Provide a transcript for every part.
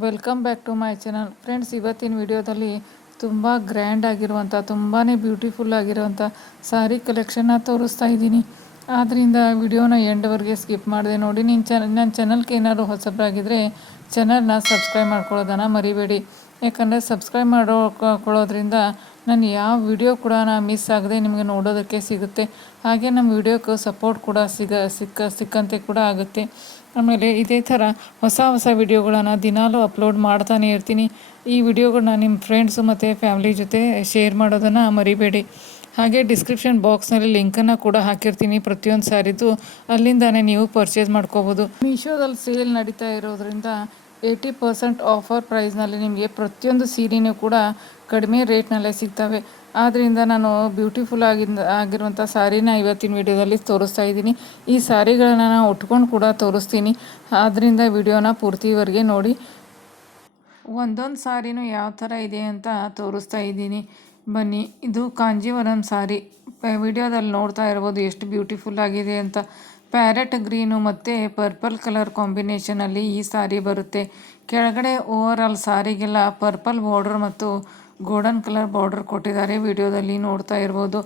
Welcome back to my channel friends. ಇವತ್ತಿನ ವಿಡಿಯೋದಲ್ಲಿ ತುಂಬ ಗ್ರ್ಯಾಂಡ್ ಆಗಿರುವಂಥ ತುಂಬಾ ಬ್ಯೂಟಿಫುಲ್ ಆಗಿರುವಂಥ ಸಾರಿ ಕಲೆಕ್ಷನ್ನ ತೋರಿಸ್ತಾ ಇದ್ದೀನಿ. ಆದ್ದರಿಂದ ವಿಡಿಯೋನ ಎಂಡ್ವರೆಗೆ ಸ್ಕಿಪ್ ಮಾಡಿದೆ ನೋಡಿ. ನನ್ನ ಚಾನಲ್ಗೆ ಏನಾದರೂ ಹೊಸಬರಾಗಿದ್ದರೆ ಚಾನಲ್ನ ಸಬ್ಸ್ಕ್ರೈಬ್ ಮಾಡ್ಕೊಳ್ಳೋದನ್ನು ಮರಿಬೇಡಿ. ಯಾಕಂದರೆ ಸಬ್ಸ್ಕ್ರೈಬ್ ಮಾಡ್ಕೊಳ್ಳೋದ್ರಿಂದ ನಾನು ಯಾವ ವಿಡಿಯೋ ಕೂಡ ಮಿಸ್ ಆಗದೆ ನಿಮಗೆ ನೋಡೋದಕ್ಕೆ ಸಿಗುತ್ತೆ. ಹಾಗೆ ನಮ್ಮ ವಿಡಿಯೋಕ್ಕೆ ಸಪೋರ್ಟ್ ಕೂಡ ಸಿಕ್ಕಂತೆ ಕೂಡ ಆಗುತ್ತೆ. ಆಮೇಲೆ ಇದೇ ಥರ ಹೊಸ ವಿಡಿಯೋಗಳನ್ನು ದಿನಾಲೂ ಅಪ್ಲೋಡ್ ಮಾಡ್ತಾನೆ ಇರ್ತೀನಿ. ಈ ವಿಡಿಯೋಗಳನ್ನ ನಿಮ್ಮ ಫ್ರೆಂಡ್ಸು ಮತ್ತು ಫ್ಯಾಮಿಲಿ ಜೊತೆ ಶೇರ್ ಮಾಡೋದನ್ನು ಮರಿಬೇಡಿ. ಹಾಗೆ ಡಿಸ್ಕ್ರಿಪ್ಷನ್ ಬಾಕ್ಸ್ನಲ್ಲಿ ಲಿಂಕನ್ನು ಕೂಡ ಹಾಕಿರ್ತೀನಿ ಪ್ರತಿಯೊಂದು ಸ್ಯಾರಿದು, ಅಲ್ಲಿಂದಾನೇ ನೀವು ಪರ್ಚೇಸ್ ಮಾಡ್ಕೋಬೋದು. ಮೀಶೋದಲ್ಲಿ ಸೇಲ್ ನಡೀತಾ ಇರೋದ್ರಿಂದ 80% ಆಫರ್ ಪ್ರೈಸ್ನಲ್ಲಿ ನಿಮಗೆ ಪ್ರತಿಯೊಂದು ಸೀರೆನೂ ಕೂಡ ಕಡಿಮೆ ರೇಟ್ನಲ್ಲೇ ಸಿಗ್ತವೆ. ಆದ್ದರಿಂದ ನಾನು ಬ್ಯೂಟಿಫುಲ್ ಆಗಿರುವಂಥ ಸ್ಯಾರಿನ ಇವತ್ತಿನ ವಿಡಿಯೋದಲ್ಲಿ ತೋರಿಸ್ತಾ ಇದ್ದೀನಿ. ಈ ಸ್ಯಾರಿಗಳನ್ನ ನಾನು ಉಟ್ಕೊಂಡು ಕೂಡ ತೋರಿಸ್ತೀನಿ. ಆದ್ದರಿಂದ ವಿಡಿಯೋನ ಪೂರ್ತಿವರೆಗೆ ನೋಡಿ. ಒಂದೊಂದು ಸ್ಯಾರಿನೂ ಯಾವ ಥರ ಇದೆ ಅಂತ ತೋರಿಸ್ತಾ ಇದ್ದೀನಿ, ಬನ್ನಿ. ಇದು ಕಾಂಜೀವರಂ ಸ್ಯಾರಿ. ವಿಡಿಯೋದಲ್ಲಿ ನೋಡ್ತಾ ಇರ್ಬೋದು ಎಷ್ಟು ಬ್ಯೂಟಿಫುಲ್ ಆಗಿದೆ ಅಂತ. ಪ್ಯಾರೆಟ್ ಗ್ರೀನು ಮತ್ತು ಪರ್ಪಲ್ ಕಲರ್ ಕಾಂಬಿನೇಷನಲ್ಲಿ ಈ ಸ್ಯಾರಿ ಬರುತ್ತೆ. ಕೆಳಗಡೆ ಓವರಾಲ್ ಸ್ಯಾರಿಗೆಲ್ಲ ಪರ್ಪಲ್ ಬಾರ್ಡರ್ ಮತ್ತು ಗೋಲ್ಡನ್ ಕಲರ್ ಬಾರ್ಡರ್ ಕೊಟ್ಟಿದ್ದಾರೆ. ವಿಡಿಯೋದಲ್ಲಿ ನೋಡ್ತಾ ಇರ್ಬೋದು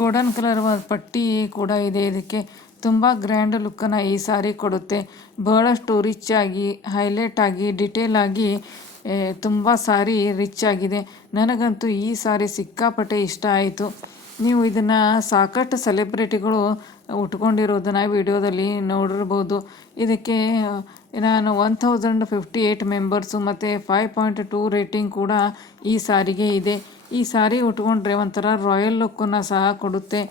ಗೋಲ್ಡನ್ ಕಲರ್ ಪಟ್ಟಿ ಕೂಡ ಇದೆ. ಇದಕ್ಕೆ ತುಂಬ ಗ್ರ್ಯಾಂಡ್ ಲುಕ್ಕನ್ನು ಈ ಸ್ಯಾರಿ ಕೊಡುತ್ತೆ. ಬಹಳಷ್ಟು ರಿಚ್ ಆಗಿ, ಹೈಲೈಟ್ ಆಗಿ, ಡಿಟೇಲ್ ಆಗಿ ತುಂಬ ಸ್ಯಾರಿ ರಿಚ್ ಆಗಿದೆ. ನನಗಂತೂ ಈ ಸ್ಯಾರಿ ಸಿಕ್ಕಾಪಟ್ಟೆ ಇಷ್ಟ ಆಯಿತು. ನೀವು ಇದನ್ನು ಸಾಕಷ್ಟು ಸೆಲೆಬ್ರಿಟಿಗಳು ಉಟ್ಕೊಂಡಿರೋದನ್ನು ವಿಡಿಯೋದಲ್ಲಿ ನೋಡಿರ್ಬೋದು. ಇದಕ್ಕೆ ನಾನು 1058 ಮೆಂಬರ್ಸು ಮತ್ತು 5.2 ರೇಟಿಂಗ್ ಕೂಡ ಈ ಸ್ಯಾರಿಗೆ ಇದೆ. ಈ ಸ್ಯಾರಿ ಉಟ್ಕೊಂಡ್ರೆ ಒಂಥರ ರಾಯಲ್ ಲುಕ್ಕನ್ನು ಸಹ ಕೊಡುತ್ತೆ.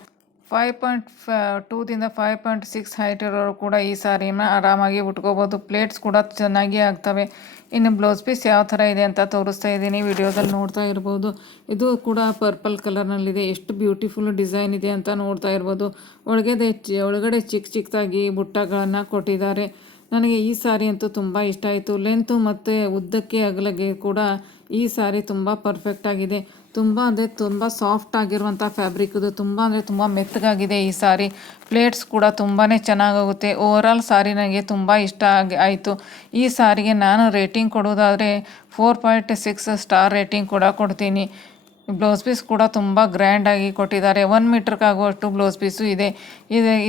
5.2ದಿಂದ 5.6 ಹೈಟ್ ಇರೋರು ಕೂಡ ಈ ಸ್ಯಾರಿನ ಆರಾಮಾಗಿ ಉಟ್ಕೋಬೋದು. ಪ್ಲೇಟ್ಸ್ ಕೂಡ ಚೆನ್ನಾಗಿ ಆಗ್ತವೆ. ಇನ್ನು ಬ್ಲೌಸ್ ಪೀಸ್ ಯಾವ ಥರ ಇದೆ ಅಂತ ತೋರಿಸ್ತಾ ಇದ್ದೀನಿ, ವಿಡಿಯೋದಲ್ಲಿ ನೋಡ್ತಾ ಇರ್ಬೋದು. ಇದು ಕೂಡ ಪರ್ಪಲ್ ಕಲರ್ನಲ್ಲಿದೆ. ಎಷ್ಟು ಬ್ಯೂಟಿಫುಲ್ ಡಿಸೈನ್ ಇದೆ ಅಂತ ನೋಡ್ತಾ ಇರ್ಬೋದು. ಒಳಗಡೆ ಚಿಕ್ಕದಾಗಿ ಬುಟ್ಟಗಳನ್ನು ಕೊಟ್ಟಿದ್ದಾರೆ. ನನಗೆ ಈ ಸ್ಯಾರಿ ಅಂತೂ ತುಂಬ ಇಷ್ಟ ಆಯಿತು. ಲೆಂತು ಮತ್ತು ಉದ್ದಕ್ಕೆ ಅಗಲಗೆ ಕೂಡ ಈ ಸ್ಯಾರಿ ತುಂಬ ಪರ್ಫೆಕ್ಟ್ ಆಗಿದೆ. ತುಂಬ ಅಂದರೆ ತುಂಬ ಸಾಫ್ಟ್ ಆಗಿರುವಂಥ ಫ್ಯಾಬ್ರಿಕ್ ಇದು. ತುಂಬ ಅಂದರೆ ತುಂಬ ಮೆತ್ತಗಾಗಿದೆ ಈ ಸ್ಯಾರಿ. ಪ್ಲೇಟ್ಸ್ ಕೂಡ ತುಂಬಾ ಚೆನ್ನಾಗೋಗುತ್ತೆ. ಓವರಾಲ್ ಸ್ಯಾರಿ ನನಗೆ ತುಂಬ ಇಷ್ಟ ಆಯಿತು. ಈ ಸ್ಯಾರಿಗೆ ನಾನು ರೇಟಿಂಗ್ ಕೊಡೋದಾದರೆ 4.6 ಸ್ಟಾರ್ ರೇಟಿಂಗ್ ಕೂಡ ಕೊಡ್ತೀನಿ. ಬ್ಲೌಸ್ ಪೀಸ್ ಕೂಡ ತುಂಬ ಗ್ರ್ಯಾಂಡಾಗಿ ಕೊಟ್ಟಿದ್ದಾರೆ. 1 ಮೀಟ್ರ್ಗಾಗುವಷ್ಟು ಬ್ಲೌಸ್ ಪೀಸು ಇದೆ.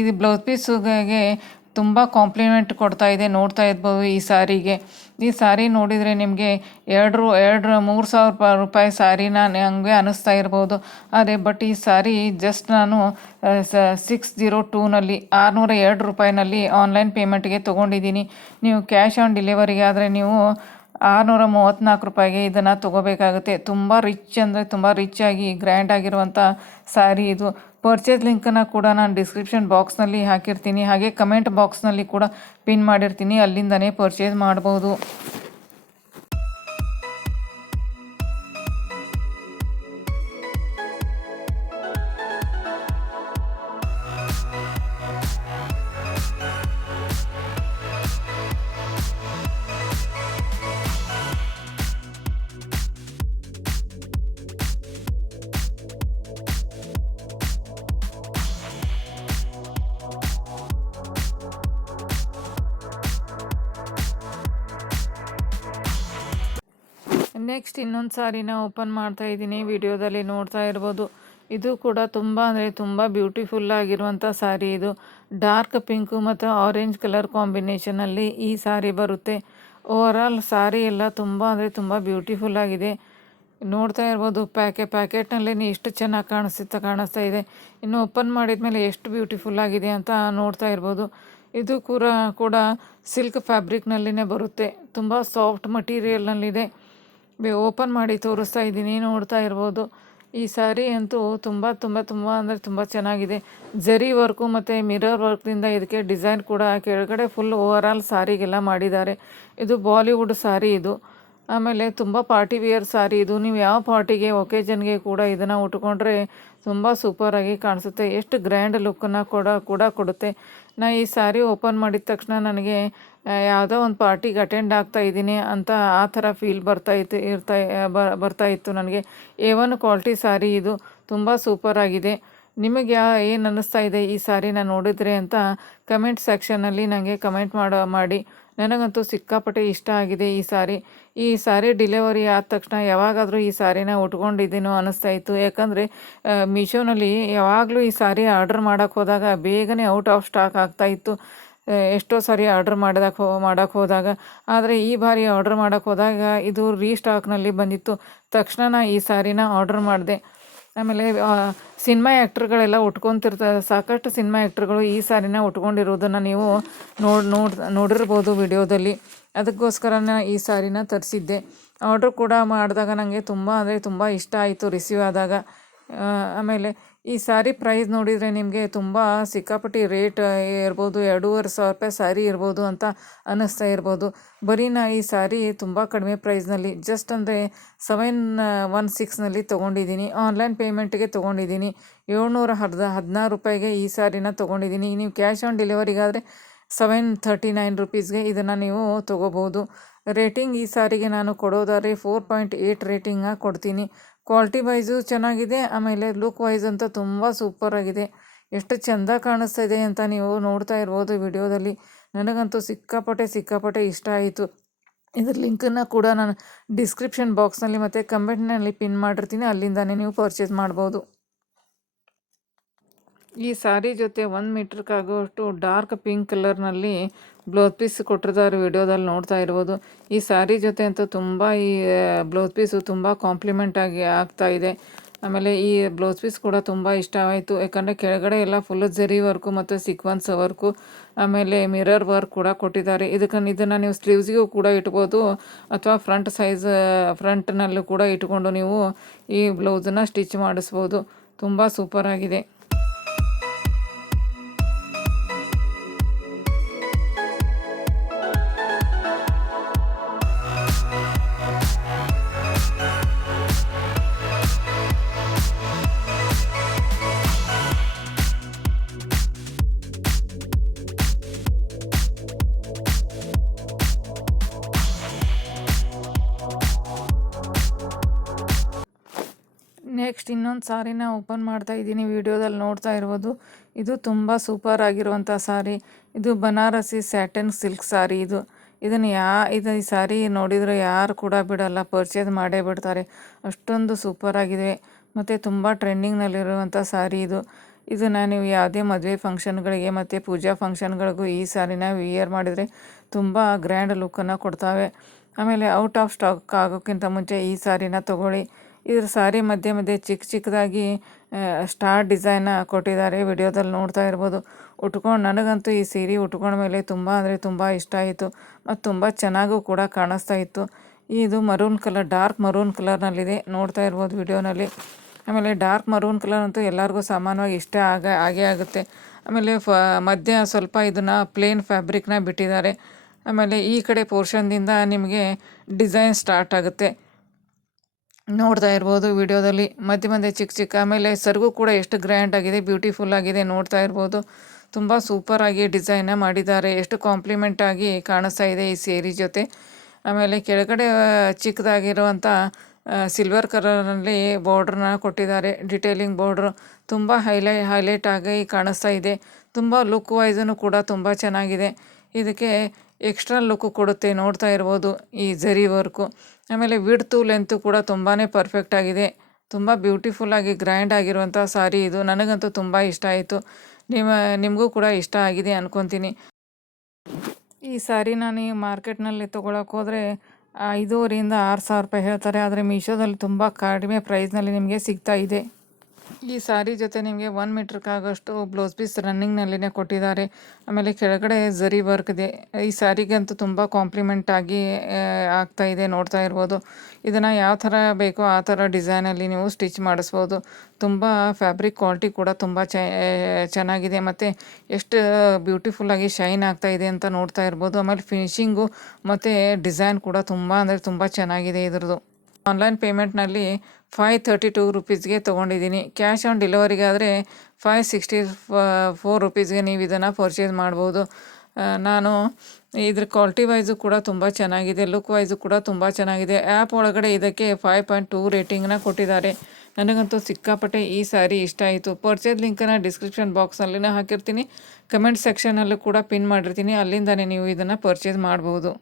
ಇದು ಬ್ಲೌಸ್ ಪೀಸುಗೆ ತುಂಬ ಕಾಂಪ್ಲಿಮೆಂಟ್ ಕೊಡ್ತಾ ಇದೆ. ನೋಡ್ತಾ ಇರ್ಬೋದು ಈ ಸ್ಯಾರಿಗೆ. ಈ ಸ್ಯಾರಿ ನೋಡಿದರೆ ನಿಮಗೆ 3,000 ರೂಪಾಯಿ ಸ್ಯಾರಿನ ಹಂಗೆ ಅನ್ನಿಸ್ತಾ ಇರ್ಬೋದು. ಬಟ್ ಈ ಸ್ಯಾರಿ ಜಸ್ಟ್ ನಾನು 602ನಲ್ಲಿ 602 ರೂಪಾಯಿನಲ್ಲಿ ಆನ್ಲೈನ್ ಪೇಮೆಂಟ್ಗೆ ತೊಗೊಂಡಿದ್ದೀನಿ. ನೀವು ಕ್ಯಾಶ್ ಆನ್ ಡೆಲಿವರಿಗೆ ಆದರೆ ನೀವು 634 ರೂಪಾಯಿಗೆ ಇದನ್ನು ತೊಗೋಬೇಕಾಗುತ್ತೆ. ತುಂಬ ರಿಚ್ ಅಂದರೆ ತುಂಬ ರಿಚ್ ಆಗಿ ಗ್ರ್ಯಾಂಡ್ ಆಗಿರುವಂಥ ಸ್ಯಾರಿ ಇದು. ಪರ್ಚೇಸ್ ಲಿಂಕನ್ನು ಕೂಡ ನಾನು ಡಿಸ್ಕ್ರಿಪ್ಷನ್ ಬಾಕ್ಸ್ನಲ್ಲಿ ಹಾಕಿರ್ತೀನಿ. ಹಾಗೆ ಕಮೆಂಟ್ ಬಾಕ್ಸ್ನಲ್ಲಿ ಕೂಡ ಪಿನ್ ಮಾಡಿರ್ತೀನಿ, ಅಲ್ಲಿಂದನೇ ಪರ್ಚೇಸ್ ಮಾಡ್ಬೋದು. ನೆಕ್ಸ್ಟ್ ಇನ್ನೊಂದು ಸ್ಯಾರಿನ ಓಪನ್ ಮಾಡ್ತಾ ಇದ್ದೀನಿ, ವಿಡಿಯೋದಲ್ಲಿ ನೋಡ್ತಾ ಇರ್ಬೋದು. ಇದು ಕೂಡ ತುಂಬ ಅಂದರೆ ತುಂಬ ಬ್ಯೂಟಿಫುಲ್ ಆಗಿರುವಂಥ ಸ್ಯಾರಿ. ಇದು ಡಾರ್ಕ್ ಪಿಂಕು ಮತ್ತು ಆರೆಂಜ್ ಕಲರ್ ಕಾಂಬಿನೇಷನಲ್ಲಿ ಈ ಸ್ಯಾರಿ ಬರುತ್ತೆ. ಓವರಾಲ್ ಸ್ಯಾರಿ ಎಲ್ಲ ತುಂಬ ಅಂದರೆ ತುಂಬ ಬ್ಯೂಟಿಫುಲ್ ಆಗಿದೆ. ನೋಡ್ತಾ ಇರ್ಬೋದು ಪ್ಯಾಕೆಟ್ನಲ್ಲಿ ಎಷ್ಟು ಚೆನ್ನಾಗಿ ಕಾಣಿಸ್ತಾ ಇದೆ. ಇನ್ನು ಓಪನ್ ಮಾಡಿದ ಮೇಲೆ ಎಷ್ಟು ಬ್ಯೂಟಿಫುಲ್ ಆಗಿದೆ ಅಂತ ನೋಡ್ತಾ ಇರ್ಬೋದು. ಇದು ಕೂಡ ಸಿಲ್ಕ್ ಫ್ಯಾಬ್ರಿಕ್ನಲ್ಲಿನೇ ಬರುತ್ತೆ. ತುಂಬ ಸಾಫ್ಟ್ ಮಟೀರಿಯಲ್ನಲ್ಲಿದೆ. ಓಪನ್ ಮಾಡಿ ತೋರಿಸ್ತಾ ಇದ್ದೀನಿ, ನೋಡ್ತಾ ಇರ್ಬೋದು. ಈ ಸ್ಯಾರಿ ಅಂತೂ ತುಂಬ ಅಂದರೆ ತುಂಬ ಚೆನ್ನಾಗಿದೆ. ಜರಿ ವರ್ಕು ಮತ್ತು ಮಿರರ್ ವರ್ಕ್ನಿಂದ ಇದಕ್ಕೆ ಡಿಸೈನ್ ಕೂಡ ಕೆಳಗಡೆ ಫುಲ್ ಓವರಾಲ್ ಸ್ಯಾರಿಗೆಲ್ಲ ಮಾಡಿದ್ದಾರೆ. ಇದು ಬಾಲಿವುಡ್ ಸ್ಯಾರಿ ಇದು. ಆಮೇಲೆ ತುಂಬ ಪಾರ್ಟಿ ವೇರ್ ಸ್ಯಾರಿ ಇದು. ನೀವು ಯಾವ ಪಾರ್ಟಿಗೆ ಒಕೇಜನ್ಗೆ ಕೂಡ ಇದನ್ನು ಉಟ್ಕೊಂಡ್ರೆ ತುಂಬ ಸೂಪರಾಗಿ ಕಾಣಿಸುತ್ತೆ. ಎಷ್ಟು ಗ್ರ್ಯಾಂಡ್ ಲುಕ್ಕನ್ನು ಕೂಡ ಕೊಡುತ್ತೆ. ನಾ ಈ ಸ್ಯಾರಿ ಓಪನ್ ಮಾಡಿದ ತಕ್ಷಣ ನನಗೆ ಯಾವುದೋ ಒಂದು ಪಾರ್ಟಿಗೆ ಅಟೆಂಡ್ ಆಗ್ತಾ ಇದ್ದೀನಿ ಅಂತ ಆ ಥರ ಫೀಲ್ ಬರ್ತಾಯಿತ್ತು ನನಗೆ. A1 ಕ್ವಾಲಿಟಿ ಸ್ಯಾರಿ ಇದು. ತುಂಬ ಸೂಪರಾಗಿದೆ. ನಿಮಗೆ ಏನು ಅನ್ನಿಸ್ತಾ ಇದೆ ಈ ಸ್ಯಾರಿನ ನೋಡಿದರೆ ಅಂತ ಕಮೆಂಟ್ ಸೆಕ್ಷನಲ್ಲಿ ನನಗೆ ಕಮೆಂಟ್ ಮಾಡಿ. ನನಗಂತೂ ಸಿಕ್ಕಾಪಟ್ಟೆ ಇಷ್ಟ ಆಗಿದೆ ಈ ಸಾರಿ. ಈ ಸಾರಿ ಡಿಲಿವರಿ ಆದ ತಕ್ಷಣ ಯಾವಾಗಾದರೂ ಈ ಸಾರಿನ ಉಟ್ಕೊಂಡಿದ್ದೀನೋ ಅನ್ನಿಸ್ತಾ ಇತ್ತು. ಯಾಕಂದರೆ ಮೀಶೋನಲ್ಲಿ ಯಾವಾಗಲೂ ಈ ಸಾರಿ ಆರ್ಡ್ರ್ ಮಾಡೋಕ್ಕೆ ಹೋದಾಗ ಬೇಗನೆ ಔಟ್ ಆಫ್ ಸ್ಟಾಕ್ ಆಗ್ತಾಯಿತ್ತು. ಎಷ್ಟೋ ಸಾರಿ ಆರ್ಡ್ರ್ ಮಾಡೋಕ್ಕೆ ಹೋದಾಗ. ಆದರೆ ಈ ಬಾರಿ ಆರ್ಡ್ರ್ ಮಾಡೋಕ್ಕೆ ಹೋದಾಗ ಇದು ರೀಸ್ಟಾಕ್ನಲ್ಲಿ ಬಂದಿತ್ತು. ತಕ್ಷಣ ಈ ಸಾರಿನ ಆರ್ಡ್ರ್ ಮಾಡಿದೆ. ಆಮೇಲೆ ಸಿನಿಮಾ ಆ್ಯಕ್ಟ್ರ್ಗಳೆಲ್ಲ ಉಟ್ಕೊತಿರ್ತಾರೆ. ಸಾಕಷ್ಟು ಸಿನಿಮಾ ಆ್ಯಕ್ಟ್ರ್ಗಳು ಈ ಸಾರಿನ ಉಟ್ಕೊಂಡಿರೋದನ್ನು ನೀವು ನೋಡಿರ್ಬೋದು ವಿಡಿಯೋದಲ್ಲಿ. ಅದಕ್ಕೋಸ್ಕರ ಈ ಸಾರಿನ ತರಿಸಿದ್ದೆ. ಆರ್ಡ್ರ್ ಕೂಡ ಮಾಡಿದಾಗ ನನಗೆ ತುಂಬ ಅಂದರೆ ತುಂಬ ಇಷ್ಟ ಆಯಿತು ರಿಸೀವ್ ಆದಾಗ. ಆಮೇಲೆ ಈ ಸಾರಿ ಪ್ರೈಸ್ ನೋಡಿದರೆ ನಿಮಗೆ ತುಂಬ ಸಿಕ್ಕಾಪಟ್ಟಿ ರೇಟ್ ಇರ್ಬೋದು, 2,500 ಸಾರಿ ಇರ್ಬೋದು ಅಂತ ಅನ್ನಿಸ್ತಾ ಇರ್ಬೋದು. ಬರೀ ಈ ಸಾರಿ ತುಂಬ ಕಡಿಮೆ ಪ್ರೈಸ್ನಲ್ಲಿ ಜಸ್ಟ್ ಅಂದರೆ 716ನಲ್ಲಿ ತೊಗೊಂಡಿದ್ದೀನಿ. ಆನ್ಲೈನ್ ಪೇಮೆಂಟ್ಗೆ ತೊಗೊಂಡಿದ್ದೀನಿ. 716 ರೂಪಾಯಿಗೆ ಈ ಸಾರಿನ ತೊಗೊಂಡಿದ್ದೀನಿ. ನೀವು ಕ್ಯಾಶ್ ಆನ್ ಡೆಲಿವರಿಗಾದರೆ 739 ರುಪೀಸ್ಗೆ ಇದನ್ನು ನೀವು ತೊಗೋಬೋದು. ರೇಟಿಂಗ್ ಈ ಸಾರಿಗೆ ನಾನು ಕೊಡೋದಾದರೆ 4.8 ರೇಟಿಂಗ ಕೊಡ್ತೀನಿ. ಕ್ವಾಲಿಟಿ ವೈಸು ಚೆನ್ನಾಗಿದೆ, ಆಮೇಲೆ ಲುಕ್ ವೈಸ್ ಅಂತ ತುಂಬ ಸೂಪರಾಗಿದೆ. ಎಷ್ಟು ಚೆಂದ ಕಾಣಿಸ್ತಾ ಇದೆ ಅಂತ ನೀವು ನೋಡ್ತಾ ಇರ್ಬೋದು ವಿಡಿಯೋದಲ್ಲಿ. ನನಗಂತೂ ಸಿಕ್ಕಾಪಟ್ಟೆ ಇಷ್ಟ ಆಯಿತು. ಇದ್ರ ಲಿಂಕನ್ನು ಕೂಡ ನಾನು ಡಿಸ್ಕ್ರಿಪ್ಷನ್ ಬಾಕ್ಸ್ನಲ್ಲಿ ಮತ್ತು ಕಮೆಂಟ್ನಲ್ಲಿ ಪಿನ್ ಮಾಡಿರ್ತೀನಿ, ಅಲ್ಲಿಂದನೇ ನೀವು ಪರ್ಚೇಸ್ ಮಾಡ್ಬೋದು. ಈ ಸಾರಿ ಜೊತೆ 1 ಮೀಟ್ರ್ಗಾಗುವಷ್ಟು ಡಾರ್ಕ್ ಪಿಂಕ್ ಕಲರ್ನಲ್ಲಿ ಬ್ಲೌಸ್ ಪೀಸ್ ಕೊಟ್ಟಿದ್ದಾರೆ, ವಿಡಿಯೋದಲ್ಲಿ ನೋಡ್ತಾ ಇರ್ಬೋದು. ಈ ಸಾರಿ ಜೊತೆ ಅಂತೂ ತುಂಬ ಈ ಬ್ಲೌಸ್ ಪೀಸು ತುಂಬ ಕಾಂಪ್ಲಿಮೆಂಟ್ ಆಗಿ ಆಗ್ತಾಯಿದೆ. ಆಮೇಲೆ ಈ ಬ್ಲೌಸ್ ಪೀಸ್ ಕೂಡ ತುಂಬ ಇಷ್ಟವಾಯಿತು. ಯಾಕಂದರೆ ಕೆಳಗಡೆ ಎಲ್ಲ ಫುಲ್ ಜರಿ ವರ್ಕು ಮತ್ತು ಸೀಕ್ವೆನ್ಸ್ ವರ್ಕು, ಆಮೇಲೆ ಮಿರರ್ ವರ್ಕ್ ಕೂಡ ಕೊಟ್ಟಿದ್ದಾರೆ. ಇದನ್ನು ನೀವು ಸ್ಲೀವ್ಸ್ಗೂ ಕೂಡ ಇಟ್ಬೋದು, ಅಥವಾ ಫ್ರಂಟ್ನಲ್ಲೂ ಕೂಡ ಇಟ್ಕೊಂಡು ನೀವು ಈ ಬ್ಲೌಸನ್ನು ಸ್ಟಿಚ್ ಮಾಡಿಸ್ಬೋದು. ತುಂಬ ಸೂಪರಾಗಿದೆ. ನೆಕ್ಸ್ಟ್ ಇನ್ನೊಂದು ಸಾರಿನ ಓಪನ್ ಮಾಡ್ತಾ ಇದ್ದೀನಿ, ವಿಡಿಯೋದಲ್ಲಿ ನೋಡ್ತಾ ಇರ್ಬೋದು. ಇದು ತುಂಬ ಸೂಪರ್ ಆಗಿರುವಂಥ ಸಾರಿ. ಇದು ಬನಾರಸಿ ಸ್ಯಾಟನ್ ಸಿಲ್ಕ್ ಸಾರಿ. ಇದನ್ನು ಈ ಸಾರಿ ನೋಡಿದರೆ ಯಾರು ಕೂಡ ಬಿಡಲ್ಲ, ಪರ್ಚೇಸ್ ಮಾಡೇ ಬಿಡ್ತಾರೆ. ಅಷ್ಟೊಂದು ಸೂಪರಾಗಿದೆ ಮತ್ತು ತುಂಬ ಟ್ರೆಂಡಿಂಗ್ನಲ್ಲಿರುವಂಥ ಸಾರಿ ಇದನ್ನು ನೀವು ಯಾವುದೇ ಮದುವೆ ಫಂಕ್ಷನ್ಗಳಿಗೆ ಮತ್ತು ಪೂಜಾ ಫಂಕ್ಷನ್ಗಳಿಗೂ ಈ ಸಾರಿನ ವಿಯರ್ ಮಾಡಿದರೆ ತುಂಬ ಗ್ರ್ಯಾಂಡ್ ಲುಕ್ಕನ್ನು ಕೊಡ್ತಾವೆ. ಆಮೇಲೆ ಔಟ್ ಆಫ್ ಸ್ಟಾಕ್ ಆಗೋಕ್ಕಿಂತ ಮುಂಚೆ ಈ ಸಾರಿನ ತೊಗೊಳ್ಳಿ. ಇದ್ರ ಸಾರಿ ಮಧ್ಯೆ ಚಿಕ್ಕದಾಗಿ ಸ್ಟಾರ್ ಡಿಸೈನ ಕೊಟ್ಟಿದ್ದಾರೆ, ವಿಡಿಯೋದಲ್ಲಿ ನೋಡ್ತಾ ಇರ್ಬೋದು. ನನಗಂತೂ ಈ ಸೀರೆ ಉಟ್ಕೊಂಡ್ಮೇಲೆ ತುಂಬ ಅಂದರೆ ತುಂಬ ಇಷ್ಟ ಆಯಿತು ಮತ್ತು ತುಂಬ ಚೆನ್ನಾಗೂ ಕೂಡ ಕಾಣಿಸ್ತಾ ಇತ್ತು. ಇದು ಮರೂನ್ ಕಲರ್, ಡಾರ್ಕ್ ಮರೂನ್ ಕಲರ್ನಲ್ಲಿದೆ, ನೋಡ್ತಾ ಇರ್ಬೋದು ವಿಡಿಯೋನಲ್ಲಿ. ಆಮೇಲೆ ಡಾರ್ಕ್ ಮರೂನ್ ಕಲರ್ ಅಂತೂ ಎಲ್ಲರಿಗೂ ಸಾಮಾನ್ಯವಾಗಿ ಇಷ್ಟ ಆಗೇ ಆಗುತ್ತೆ. ಆಮೇಲೆ ಮಧ್ಯ ಸ್ವಲ್ಪ ಇದನ್ನು ಪ್ಲೇನ್ ಫ್ಯಾಬ್ರಿಕ್ನ ಬಿಟ್ಟಿದ್ದಾರೆ. ಆಮೇಲೆ ಈ ಕಡೆ ಪೋರ್ಷನ್ದಿಂದ ನಿಮಗೆ ಡಿಸೈನ್ ಸ್ಟಾರ್ಟ್ ಆಗುತ್ತೆ, ನೋಡ್ತಾ ಇರ್ಬೋದು ವಿಡಿಯೋದಲ್ಲಿ. ಮಧ್ಯೆ ಚಿಕ್ಕ ಆಮೇಲೆ ಸೆರಗು ಕೂಡ ಎಷ್ಟು ಗ್ರ್ಯಾಂಡ್ ಆಗಿದೆ, ಬ್ಯೂಟಿಫುಲ್ ಆಗಿದೆ, ನೋಡ್ತಾ ಇರ್ಬೋದು. ತುಂಬ ಸೂಪರಾಗಿ ಡಿಸೈನ ಮಾಡಿದ್ದಾರೆ, ಎಷ್ಟು ಕಾಂಪ್ಲಿಮೆಂಟ್ ಆಗಿ ಕಾಣಿಸ್ತಾ ಇದೆ ಈ ಸೀರೆ ಜೊತೆ. ಆಮೇಲೆ ಕೆಳಗಡೆ ಚಿಕ್ಕದಾಗಿರುವಂಥ ಸಿಲ್ವರ್ ಕಲರ್ನಲ್ಲಿ ಬಾರ್ಡ್ರನ್ನ ಕೊಟ್ಟಿದ್ದಾರೆ, ಡಿಟೇಲಿಂಗ್ ಬಾರ್ಡ್ರು ತುಂಬ ಹೈಲೈಟ್ ಆಗಿ ಕಾಣಿಸ್ತಾ ಇದೆ. ತುಂಬ ಲುಕ್ ವೈಸೂ ಕೂಡ ತುಂಬ ಚೆನ್ನಾಗಿದೆ. ಇದಕ್ಕೆ ಎಕ್ಸ್ಟ್ರಾ ಲುಕ್ ಕೊಡುತ್ತೆ, ನೋಡ್ತಾ ಇರ್ಬೋದು ಈ ಜರಿ ವರ್ಕು. ಆಮೇಲೆ ವಿಡ್ತು ಲೆಂತು ಕೂಡ ತುಂಬಾ ಪರ್ಫೆಕ್ಟ್ ಆಗಿದೆ. ತುಂಬ ಬ್ಯೂಟಿಫುಲ್ಲಾಗಿ ಗ್ರ್ಯಾಂಡ್ ಆಗಿರುವಂಥ ಸಾರಿ ಇದು. ನನಗಂತೂ ತುಂಬ ಇಷ್ಟ ಆಯಿತು. ನಿಮಗೂ ಕೂಡ ಇಷ್ಟ ಆಗಿದೆ ಅಂದ್ಕೊತೀನಿ. ಈ ಸಾರಿನ ನೀವು ಮಾರ್ಕೆಟ್ನಲ್ಲಿ ತೊಗೊಳಕ್ಕೆ ಹೋದರೆ 5,500 6,000 ರೂಪಾಯಿ ಹೇಳ್ತಾರೆ. ಆದರೆ ಮೀಶೋದಲ್ಲಿ ತುಂಬ ಕಡಿಮೆ ಪ್ರೈಸ್ನಲ್ಲಿ ನಿಮಗೆ ಸಿಗ್ತಾ ಇದೆ. ಈ ಸಾರಿ ಜೊತೆ ನಿಮಗೆ 1 ಮೀಟ್ರ್ಗಾಗೋಷ್ಟು ಬ್ಲೌಸ್ ಪೀಸ್ ರನ್ನಿಂಗ್ನಲ್ಲಿನೇ ಕೊಟ್ಟಿದ್ದಾರೆ. ಆಮೇಲೆ ಕೆಳಗಡೆ ಜರಿ ವರ್ಕ್ ಇದೆ. ಈ ಸಾರಿಗಂತೂ ತುಂಬ ಕಾಂಪ್ಲಿಮೆಂಟ್ ಆಗಿ ಆಗ್ತಾಯಿದೆ, ನೋಡ್ತಾ ಇರ್ಬೋದು. ಇದನ್ನು ಯಾವ ಥರ ಬೇಕೋ ಆ ಥರ ಡಿಸೈನಲ್ಲಿ ನೀವು ಸ್ಟಿಚ್ ಮಾಡಿಸ್ಬೋದು. ತುಂಬ ಫ್ಯಾಬ್ರಿಕ್ ಕ್ವಾಲಿಟಿ ಕೂಡ ತುಂಬ ಚೆನ್ನಾಗಿದೆ ಮತ್ತು ಎಷ್ಟು ಬ್ಯೂಟಿಫುಲ್ಲಾಗಿ ಶೈನ್ ಆಗ್ತಾಯಿದೆ ಅಂತ ನೋಡ್ತಾ ಇರ್ಬೋದು. ಆಮೇಲೆ ಫಿನಿಶಿಂಗು ಮತ್ತು ಡಿಸೈನ್ ಕೂಡ ತುಂಬ ಅಂದರೆ ತುಂಬ ಚೆನ್ನಾಗಿದೆ ಇದ್ರದ್ದು. ಆನ್ಲೈನ್ ಪೇಮೆಂಟ್ನಲ್ಲಿ 532 ರುಪೀಸ್ಗೆ ತೊಗೊಂಡಿದ್ದೀನಿ. ಕ್ಯಾಶ್ ಆನ್ ಡೆಲಿವರಿಗಾದರೆ 564 ರುಪೀಸ್ಗೆ ನೀವು ಇದನ್ನು ಪರ್ಚೇಸ್ ಮಾಡ್ಬೋದು. ನಾನು ಇದ್ರ ಕ್ವಾಲಿಟಿ ವೈಸು ಕೂಡ ತುಂಬ ಚೆನ್ನಾಗಿದೆ, ಲುಕ್ ವೈಸು ಕೂಡ ತುಂಬ ಚೆನ್ನಾಗಿದೆ. ಆ್ಯಪ್ ಒಳಗಡೆ ಇದಕ್ಕೆ 5.2 ರೇಟಿಂಗ್ನ ಕೊಟ್ಟಿದ್ದಾರೆ. ನನಗಂತೂ ಸಿಕ್ಕಾಪಟ್ಟೆ ಈ ಸ್ಯಾರಿ ಇಷ್ಟ ಆಯಿತು. ಪರ್ಚೇಸ್ ಲಿಂಕನ್ನು ಡಿಸ್ಕ್ರಿಪ್ಷನ್ ಬಾಕ್ಸ್ನಲ್ಲಿನ ಹಾಕಿರ್ತೀನಿ, ಕಮೆಂಟ್ ಸೆಕ್ಷನಲ್ಲೂ ಕೂಡ ಪಿನ್ ಮಾಡಿರ್ತೀನಿ, ಅಲ್ಲಿಂದನೇ ನೀವು ಇದನ್ನು ಪರ್ಚೇಸ್ ಮಾಡ್ಬೋದು.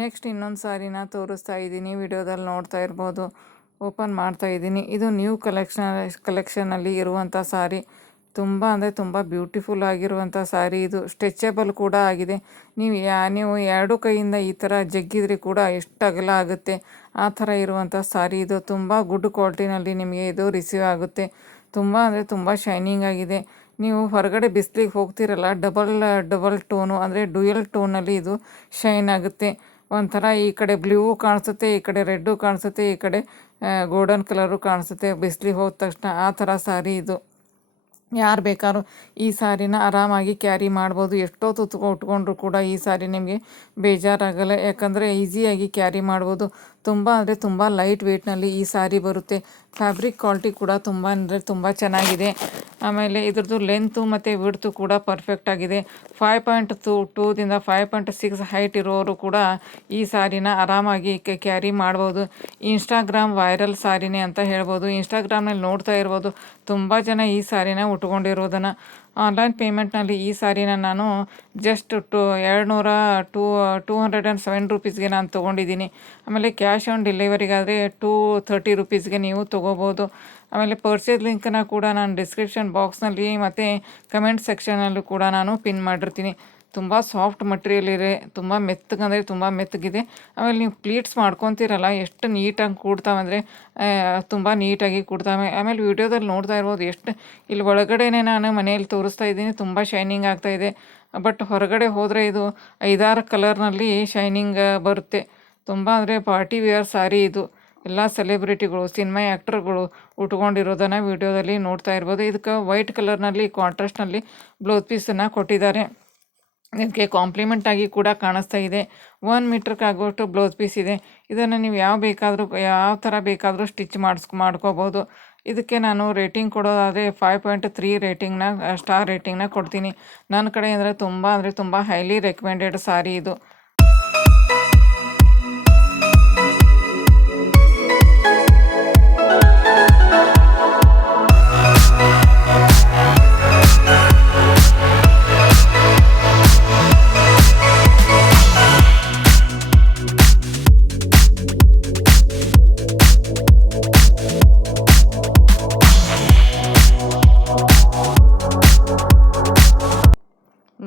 ನೆಕ್ಸ್ಟ್ ಇನ್ನೊಂದು ಸಾರಿನ ತೋರಿಸ್ತಾ ಇದ್ದೀನಿ, ವಿಡಿಯೋದಲ್ಲಿ ನೋಡ್ತಾ ಇರ್ಬೋದು. ಓಪನ್ ಮಾಡ್ತಾ ಇದ್ದೀನಿ. ಇದು ನ್ಯೂ ಕಲೆಕ್ಷನಲ್ಲಿ ಇರುವಂಥ ಸಾರಿ. ತುಂಬ ಅಂದರೆ ತುಂಬ ಬ್ಯೂಟಿಫುಲ್ ಆಗಿರುವಂಥ ಸಾರಿ. ಇದು ಸ್ಟ್ರೆಚಬಲ್ ಕೂಡ ಆಗಿದೆ. ನೀವು ಎರಡು ಕೈಯಿಂದ ಈ ಥರ ಜಗ್ಗಿದ್ರೆ ಕೂಡ ಎಷ್ಟು ಅಗಲ ಆಗುತ್ತೆ, ಆ ಥರ ಇರುವಂಥ ಸಾರಿ ಇದು. ತುಂಬ ಗುಡ್ ಕ್ವಾಲಿಟಿನಲ್ಲಿ ನಿಮಗೆ ಇದು ರಿಸೀವ್ ಆಗುತ್ತೆ. ತುಂಬ ಅಂದರೆ ತುಂಬ ಶೈನಿಂಗ್ ಆಗಿದೆ. ನೀವು ಹೊರಗಡೆ ಬಿಸಿಲಿಗೆ ಹೋಗ್ತಿರಲ್ಲ, ಡಬಲ್ ಟೋನು ಅಂದರೆ ಡ್ಯುಯಲ್ ಟೋನಲ್ಲಿ ಇದು ಶೈನ್ ಆಗುತ್ತೆ. ಒಂಥರ ಈ ಕಡೆ ಬ್ಲೂ ಕಾಣಿಸುತ್ತೆ, ಈ ಕಡೆ ರೆಡ್ಡು ಕಾಣಿಸುತ್ತೆ, ಈ ಕಡೆ ಗೋಲ್ಡನ್ ಕಲರು ಕಾಣಿಸುತ್ತೆ ಬಿಸಿಲಿಗೆ ಹೋದ ತಕ್ಷಣ. ಆ ಥರ ಸಾರಿ ಇದು. ಯಾರು ಬೇಕಾದ್ರೂ ಈ ಸಾರಿನ ಆರಾಮಾಗಿ ಕ್ಯಾರಿ ಮಾಡ್ಬೋದು. ಎಷ್ಟೊತ್ತು ಉಟ್ಕೊಂಡ್ರು ಕೂಡ ಈ ಸಾರಿ ನಿಮಗೆ ಬೇಜಾರಾಗಲ್ಲ, ಯಾಕಂದರೆ ಈಸಿಯಾಗಿ ಕ್ಯಾರಿ ಮಾಡ್ಬೋದು. ತುಂಬ ಅಂದರೆ ತುಂಬ ಲೈಟ್ ವೆಯ್ಟ್ನಲ್ಲಿ ಈ ಸಾರಿ ಬರುತ್ತೆ. ಫ್ಯಾಬ್ರಿಕ್ ಕ್ವಾಲಿಟಿ ಕೂಡ ತುಂಬ ಅಂದರೆ ತುಂಬ ಚೆನ್ನಾಗಿದೆ. ಆಮೇಲೆ ಇದ್ರದ್ದು ಲೆಂತು ಮತ್ತು ವಿಡ್ತು ಕೂಡ ಪರ್ಫೆಕ್ಟ್ ಆಗಿದೆ. 5.2ದಿಂದ 5.6 ಹೈಟ್ ಇರೋರು ಕೂಡ ಈ ಸಾರಿನ ಆರಾಮಾಗಿ ಕ್ಯಾರಿ ಮಾಡ್ಬೋದು. ಇನ್ಸ್ಟಾಗ್ರಾಮ್ ವೈರಲ್ ಸಾರಿನೇ ಅಂತ ಹೇಳ್ಬೋದು. ಇನ್ಸ್ಟಾಗ್ರಾಮ್ನಲ್ಲಿ ನೋಡ್ತಾ ಇರ್ಬೋದು ತುಂಬ ಜನ ಈ ಸಾರಿನ ಉಟ್ಕೊಂಡಿರೋದನ್ನು. ಆನ್ಲೈನ್ ಪೇಮೆಂಟ್ನಲ್ಲಿ ಈ ಸಾರಿನ ನಾನು ಜಸ್ಟ್ 207 ರುಪೀಸ್ಗೆ ನಾನು ತೊಗೊಂಡಿದ್ದೀನಿ. ಆಮೇಲೆ ಕ್ಯಾಶ್ ಆನ್ ಡೆಲಿವರಿಗಾದರೆ 230 ರುಪೀಸ್ಗೆ ನೀವು ತೊಗೋಬೋದು. ಆಮೇಲೆ ಪರ್ಚೇಸ್ ಲಿಂಕನ್ನು ಕೂಡ ನಾನು ಡಿಸ್ಕ್ರಿಪ್ಷನ್ ಬಾಕ್ಸ್ನಲ್ಲಿ ಮತ್ತು ಕಮೆಂಟ್ ಸೆಕ್ಷನಲ್ಲೂ ಕೂಡ ನಾನು ಪಿನ್ ಮಾಡಿರ್ತೀನಿ. ತುಂಬ ಸಾಫ್ಟ್ ಮಟೀರಿಯಲ್ ಇದೆ, ತುಂಬ ಮೆತ್ತಗಂದರೆ ತುಂಬ ಮೆತ್ತಗಿದೆ. ಆಮೇಲೆ ನೀವು ಪ್ಲೀಟ್ಸ್ ಮಾಡ್ಕೊತೀರಲ್ಲ, ಎಷ್ಟು ನೀಟಾಗಿ ಕೂಡ್ತಾವಂದರೆ ತುಂಬ ನೀಟಾಗಿ ಕೂಡ್ತಾವೆ. ಆಮೇಲೆ ವಿಡಿಯೋದಲ್ಲಿ ನೋಡ್ತಾ ಇರ್ಬೋದು ಎಷ್ಟು ಇಲ್ಲಿ ಒಳಗಡೆನೇ ನಾನು ಮನೆಯಲ್ಲಿ ತೋರಿಸ್ತಾ ಇದ್ದೀನಿ, ತುಂಬ ಶೈನಿಂಗ್ ಆಗ್ತಾಯಿದೆ. ಬಟ್ ಹೊರಗಡೆ ಹೋದರೆ ಇದು 5-6 ಕಲರ್ನಲ್ಲಿ ಶೈನಿಂಗ್ ಬರುತ್ತೆ. ತುಂಬ ಅಂದರೆ ಪಾರ್ಟಿ ವೇರ್ ಸಾರಿ ಇದು. ಎಲ್ಲ ಸೆಲೆಬ್ರಿಟಿಗಳು, ಸಿನಿಮಾ ಆ್ಯಕ್ಟರ್ಗಳು ಉಟ್ಕೊಂಡಿರೋದನ್ನು ವಿಡಿಯೋದಲ್ಲಿ ನೋಡ್ತಾ ಇರ್ಬೋದು. ಇದಕ್ಕೆ ವೈಟ್ ಕಲರ್ನಲ್ಲಿ ಕಾಂಟ್ರಾಸ್ಟ್ನಲ್ಲಿ ಬ್ಲೌಸ್ ಪೀಸನ್ನು ಕೊಟ್ಟಿದ್ದಾರೆ. ಇದಕ್ಕೆ ಕಾಂಪ್ಲಿಮೆಂಟಾಗಿ ಕೂಡ ಕಾಣಿಸ್ತಾ ಇದೆ. 1 ಮೀಟ್ರಿಗೆ ಆಗುವಷ್ಟು ಬ್ಲೌಸ್ ಪೀಸ್ ಇದೆ. ಇದನ್ನು ನೀವು ಯಾವ ಥರ ಬೇಕಾದರೂ ಸ್ಟಿಚ್ ಮಾಡ್ಕೋಬೋದು. ಇದಕ್ಕೆ ನಾನು ರೇಟಿಂಗ್ ಕೊಡೋದಾದರೆ 5.3 ಸ್ಟಾರ್ ರೇಟಿಂಗ್ನ ಕೊಡ್ತೀನಿ. ನನ್ನ ಕಡೆ ಅಂದರೆ ತುಂಬ ಹೈಲಿ ರೆಕಮೆಂಡೆಡ್ ಸಾರಿ ಇದು.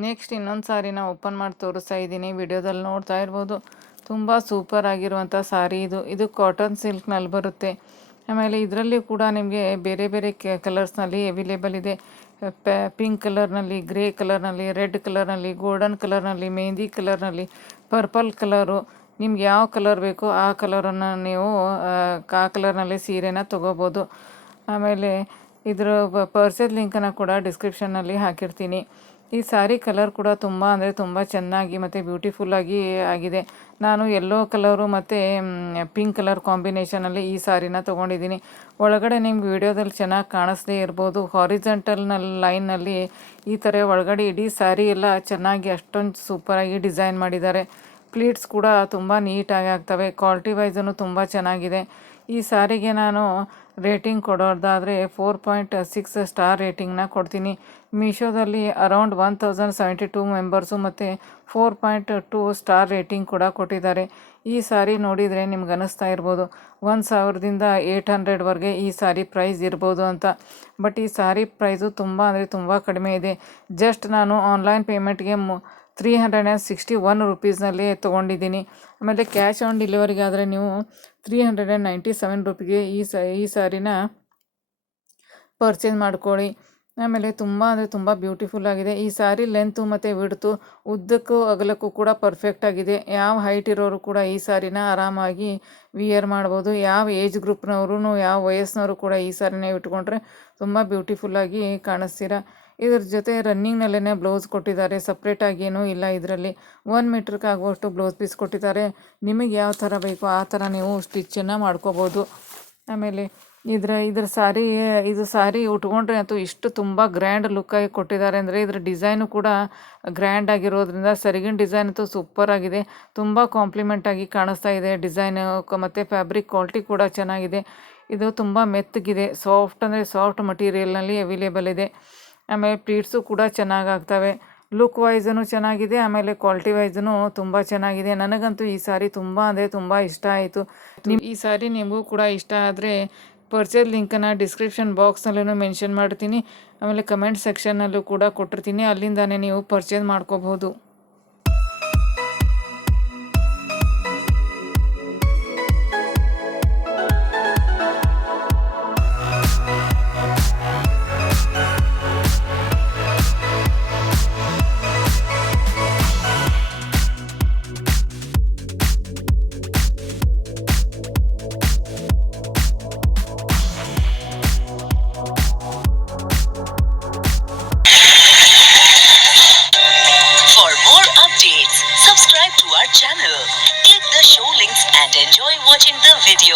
ನೆಕ್ಸ್ಟ್ ಇನ್ನೊಂದು ಸಾರಿನ ಓಪನ್ ಮಾಡಿ ತೋರಿಸ್ತಾ ಇದ್ದೀನಿ, ವಿಡಿಯೋದಲ್ಲಿ ನೋಡ್ತಾ ಇರ್ಬೋದು. ತುಂಬ ಸೂಪರ್ ಆಗಿರುವಂಥ ಸಾರಿ ಇದು. ಇದು ಕಾಟನ್ ಸಿಲ್ಕ್ನಲ್ಲಿ ಬರುತ್ತೆ. ಆಮೇಲೆ ಇದರಲ್ಲಿ ಕೂಡ ನಿಮಗೆ ಬೇರೆ ಬೇರೆ ಕಲರ್ಸ್ನಲ್ಲಿ ಅವೈಲೇಬಲ್ ಇದೆ. ಪಿಂಕ್ ಕಲರ್ನಲ್ಲಿ, ಗ್ರೇ ಕಲರ್ನಲ್ಲಿ, ರೆಡ್ ಕಲರ್ನಲ್ಲಿ, ಗೋಲ್ಡನ್ ಕಲರ್ನಲ್ಲಿ, ಮೆಹಂದಿ ಕಲರ್ನಲ್ಲಿ, ಪರ್ಪಲ್ ಕಲರು. ನಿಮ್ಗೆ ಯಾವ ಕಲರ್ ಬೇಕೋ ಆ ಕಲರನ್ನು ನೀವು ಆ ಕಲರ್ನಲ್ಲಿ ಸೀರೆನ ತೊಗೋಬೋದು. ಆಮೇಲೆ ಇದರ ಪರ್ಚೇಸ್ ಲಿಂಕನ್ನು ಕೂಡ ಡಿಸ್ಕ್ರಿಪ್ಷನ್ನಲ್ಲಿ ಹಾಕಿರ್ತೀನಿ. ಈ ಸಾರಿ ಕಲರ್ ಕೂಡ ತುಂಬ ಅಂದರೆ ತುಂಬ ಚೆನ್ನಾಗಿ ಮತ್ತು ಬ್ಯೂಟಿಫುಲ್ಲಾಗಿ ಆಗಿದೆ. ನಾನು ಯೆಲ್ಲೋ ಕಲರು ಮತ್ತು ಪಿಂಕ್ ಕಲರ್ ಕಾಂಬಿನೇಷನಲ್ಲಿ ಈ ಸಾರಿನ ತೊಗೊಂಡಿದ್ದೀನಿ. ಒಳಗಡೆ ನಿಮ್ಗೆ ವಿಡಿಯೋದಲ್ಲಿ ಚೆನ್ನಾಗಿ ಕಾಣಿಸ್ದೇ ಇರ್ಬೋದು, ಲೈನ್ನಲ್ಲಿ ಈ ಥರ ಒಳಗಡೆ ಇಡೀ ಸಾರಿ ಎಲ್ಲ ಚೆನ್ನಾಗಿ ಅಷ್ಟೊಂದು ಸೂಪರಾಗಿ ಡಿಸೈನ್ ಮಾಡಿದ್ದಾರೆ. ಪ್ಲೀಟ್ಸ್ ಕೂಡ ತುಂಬ ನೀಟಾಗಿ ಆಗ್ತವೆ. ಕ್ವಾಲಿಟಿ ವೈಸೂ ತುಂಬ ಚೆನ್ನಾಗಿದೆ. ಈ ಸಾರಿಗೆ ನಾನು ರೇಟಿಂಗ್ ಕೊಡೋದಾದರೆ 4.6 ಸ್ಟಾರ್ ರೇಟಿಂಗ್ನ ಕೊಡ್ತೀನಿ. ಮೀಶೋದಲ್ಲಿ ಅರೌಂಡ್ 1072 ಮೆಂಬರ್ಸು ಮತ್ತು 4.2 ಸ್ಟಾರ್ ರೇಟಿಂಗ್ ಕೂಡ ಕೊಟ್ಟಿದ್ದಾರೆ. ಈ ಸಾರಿ ನೋಡಿದರೆ ನಿಮ್ಗೆ ಅನ್ನಿಸ್ತಾ ಇರ್ಬೋದು 1000ದಿಂದ 800ವರೆಗೆ ಈ ಸಾರಿ ಪ್ರೈಸ್ ಇರ್ಬೋದು ಅಂತ. ಬಟ್ ಈ ಸಾರಿ ಪ್ರೈಸು ತುಂಬ ಅಂದರೆ ತುಂಬ ಕಡಿಮೆ ಇದೆ. ಜಸ್ಟ್ ನಾನು ಆನ್ಲೈನ್ ಪೇಮೆಂಟ್ಗೆ 361 ರುಪೀಸ್ನಲ್ಲಿ ತೊಗೊಂಡಿದ್ದೀನಿ. ಆಮೇಲೆ ಕ್ಯಾಶ್ ಆನ್ ಡೆಲಿವರಿಗಾದರೆ ನೀವು 397 ರುಪೀಗೆ ಈ ಸಾರಿನ ಪರ್ಚೇಸ್ ಮಾಡ್ಕೊಳ್ಳಿ. ಆಮೇಲೆ ತುಂಬ ಅಂದರೆ ತುಂಬ ಬ್ಯೂಟಿಫುಲ್ ಆಗಿದೆ. ಈ ಸ್ಯಾರಿ ಲೆಂತು ಮತ್ತು ವಿಡ್ತು ಉದ್ದಕ್ಕೂ ಅಗಲಕ್ಕೂ ಕೂಡ ಪರ್ಫೆಕ್ಟ್ ಆಗಿದೆ. ಯಾವ ಹೈಟ್ ಇರೋರು ಕೂಡ ಈ ಸ್ಯಾರಿನ ಆರಾಮಾಗಿ ವಿಯರ್ ಮಾಡ್ಬೋದು. ಯಾವ ಏಜ್ ಗ್ರೂಪ್ನವ್ರೂ ಯಾವ ವಯಸ್ಸಿನವರು ಕೂಡ ಈ ಸ್ಯಾರಿನ ಉಟ್ಕೊಂಡ್ರೆ ತುಂಬ ಬ್ಯೂಟಿಫುಲ್ಲಾಗಿ ಕಾಣಿಸ್ತೀರ. ಇದ್ರ ಜೊತೆ ರನ್ನಿಂಗ್ನಲ್ಲೇ ಬ್ಲೌಸ್ ಕೊಟ್ಟಿದ್ದಾರೆ, ಸಪ್ರೇಟಾಗಿ ಏನೂ ಇಲ್ಲ ಇದರಲ್ಲಿ. 1 ಮೀಟ್ರಿಗೆ ಆಗುವಷ್ಟು ಬ್ಲೌಸ್ ಪೀಸ್ ಕೊಟ್ಟಿದ್ದಾರೆ. ನಿಮಗೆ ಯಾವ ಥರ ಬೇಕೋ ಆ ಥರ ನೀವು ಸ್ಟಿಚ್ಚನ್ನು ಮಾಡ್ಕೋಬೋದು. ಆಮೇಲೆ ಇದ್ರ ಸ್ಯಾರಿ ಉಟ್ಕೊಂಡ್ರೆ ಅಂತೂ ಇಷ್ಟು ತುಂಬ ಗ್ರ್ಯಾಂಡ್ ಲುಕ್ಕಾಗಿ ಕೊಟ್ಟಿದ್ದಾರೆ ಅಂದರೆ ಇದ್ರ ಡಿಸೈನು ಕೂಡ ಗ್ರ್ಯಾಂಡ್ ಆಗಿರೋದ್ರಿಂದ ಸೆರಗಿನ ಡಿಸೈನ್ ಅಂತೂ ಸೂಪರ್ ಆಗಿದೆ. ತುಂಬ ಕಾಂಪ್ಲಿಮೆಂಟ್ ಆಗಿ ಕಾಣಿಸ್ತಾ ಇದೆ ಡಿಸೈನು ಮತ್ತು ಫ್ಯಾಬ್ರಿಕ್ ಕ್ವಾಲಿಟಿ ಕೂಡ ಚೆನ್ನಾಗಿದೆ. ಇದು ತುಂಬ ಮೆತ್ತಗಿದೆ, ಸಾಫ್ಟ್ ಅಂದರೆ ಸಾಫ್ಟ್ ಮಟೀರಿಯಲ್ನಲ್ಲಿ ಅವೈಲೇಬಲ್ ಇದೆ. ಆಮೇಲೆ ಪ್ಲೀಟ್ಸು ಕೂಡ ಚೆನ್ನಾಗಿ ಆಗ್ತವೆ. ಲುಕ್ ವೈಸೂ ಚೆನ್ನಾಗಿದೆ, ಆಮೇಲೆ ಕ್ವಾಲಿಟಿ ವೈಸೂ ತುಂಬ ಚೆನ್ನಾಗಿದೆ. ನನಗಂತೂ ಈ ಸ್ಯಾರಿ ತುಂಬ ಅಂದರೆ ತುಂಬ ಇಷ್ಟ ಆಯಿತು. ಈ ಸ್ಯಾರಿ ನಿಮಗೂ ಕೂಡ ಇಷ್ಟ ಆದರೆ ಪರ್ಚೇಸ್ ಲಿಂಕನ್ನು ಡಿಸ್ಕ್ರಿಪ್ಷನ್ ಬಾಕ್ಸ್ನಲ್ಲೂ ಮೆನ್ಷನ್ ಮಾಡ್ತೀನಿ. ಆಮೇಲೆ ಕಮೆಂಟ್ ಸೆಕ್ಷನ್ನಲ್ಲೂ ಕೂಡ ಕೊಟ್ಟಿರ್ತೀನಿ, ಅಲ್ಲಿಂದಾನೇ ನೀವು ಪರ್ಚೇಸ್ ಮಾಡ್ಕೋಬಹುದು. For more updates, subscribe to our channel, click the show links and enjoy watching the video.